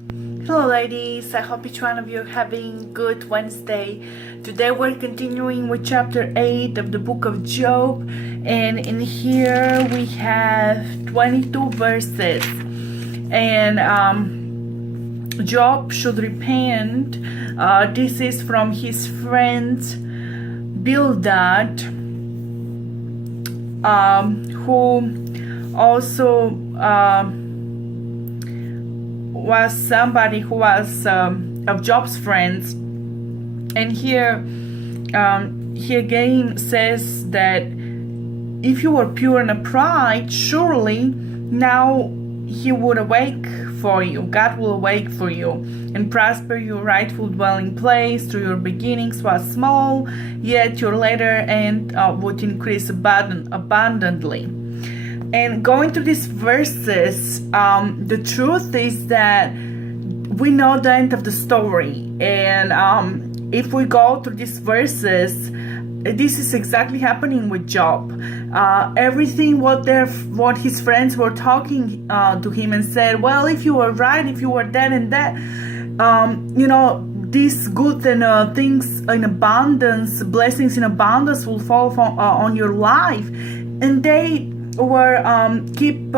Hello ladies, I hope each one of you are having good Wednesday. Today we're continuing with chapter 8 of the book of Job, and in here we have 22 verses, and Job should repent. This is from his friend Bildad, who also was somebody who was of Job's friends. And here he again says that if you were pure in pride, surely now he would awake for you. God will awake for you and prosper your rightful dwelling place. Through your beginnings was small, yet your later end would increase abundantly. And going through these verses, the truth is that we know the end of the story. And if we go through these verses, this is exactly happening with Job. Everything what his friends were talking to him and said, well, if you were right, if you were that and that, these good and things in abundance, blessings in abundance will fall on your life. And they were keep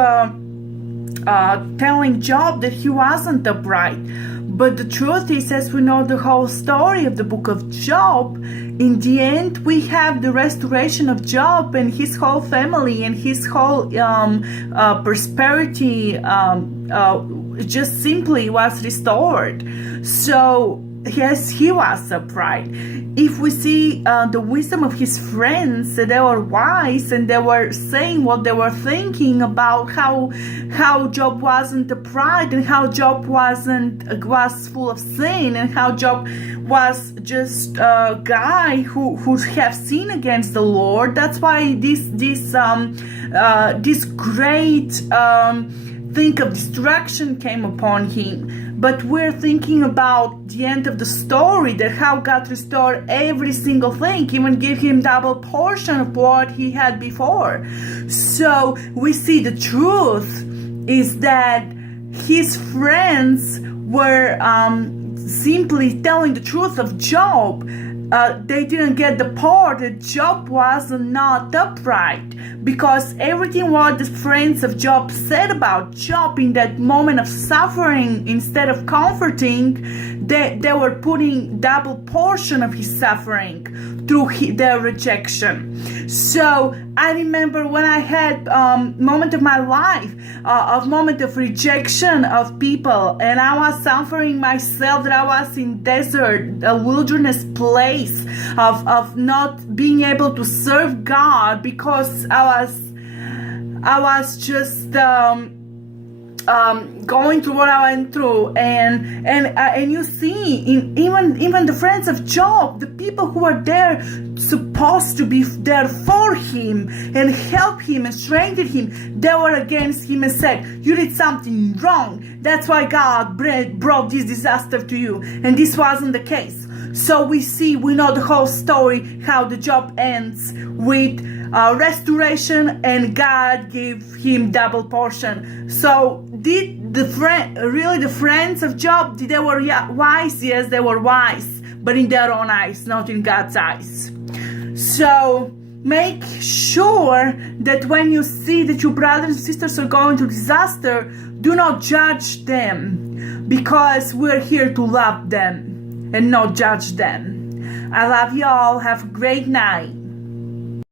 telling Job that he wasn't upright. But the truth is, as we know the whole story of the book of Job, in the end we have the restoration of Job and his whole family and his whole prosperity just simply was restored. So yes, he was upright. If we see the wisdom of his friends, they were wise and they were saying what they were thinking about how Job wasn't upright and how Job was full of sin and how Job was just a guy who have sinned against the Lord. That's why this great think of destruction came upon him. But we're thinking about the end of the story, that how God restored every single thing, even gave him double portion of what he had before. So we see the truth is that his friends were simply telling the truth of Job. They didn't get the part that Job was not upright, because everything what the friends of Job said about Job in that moment of suffering, instead of comforting, they were putting double portion of his suffering through their rejection. So I remember when I had moment of my life, of moment of rejection of people, and I was suffering myself, that I was in desert, a wilderness place of not being able to serve God because I was just going through what I went through, and you see, even the friends of Job, the people who are there supposed to be there for him and help him and strengthen him, they were against him and said, you did something wrong, that's why God brought this disaster to you. And this wasn't the case. So we know the whole story, how the Job ends with restoration, and God gave him double portion. So did the friends of Job, they were wise? Yes, they were wise, but in their own eyes, not in God's eyes. So make sure that when you see that your brothers and sisters are going through disaster, do not judge them, because we're here to love them and not judge them. I love you all. Have a great night.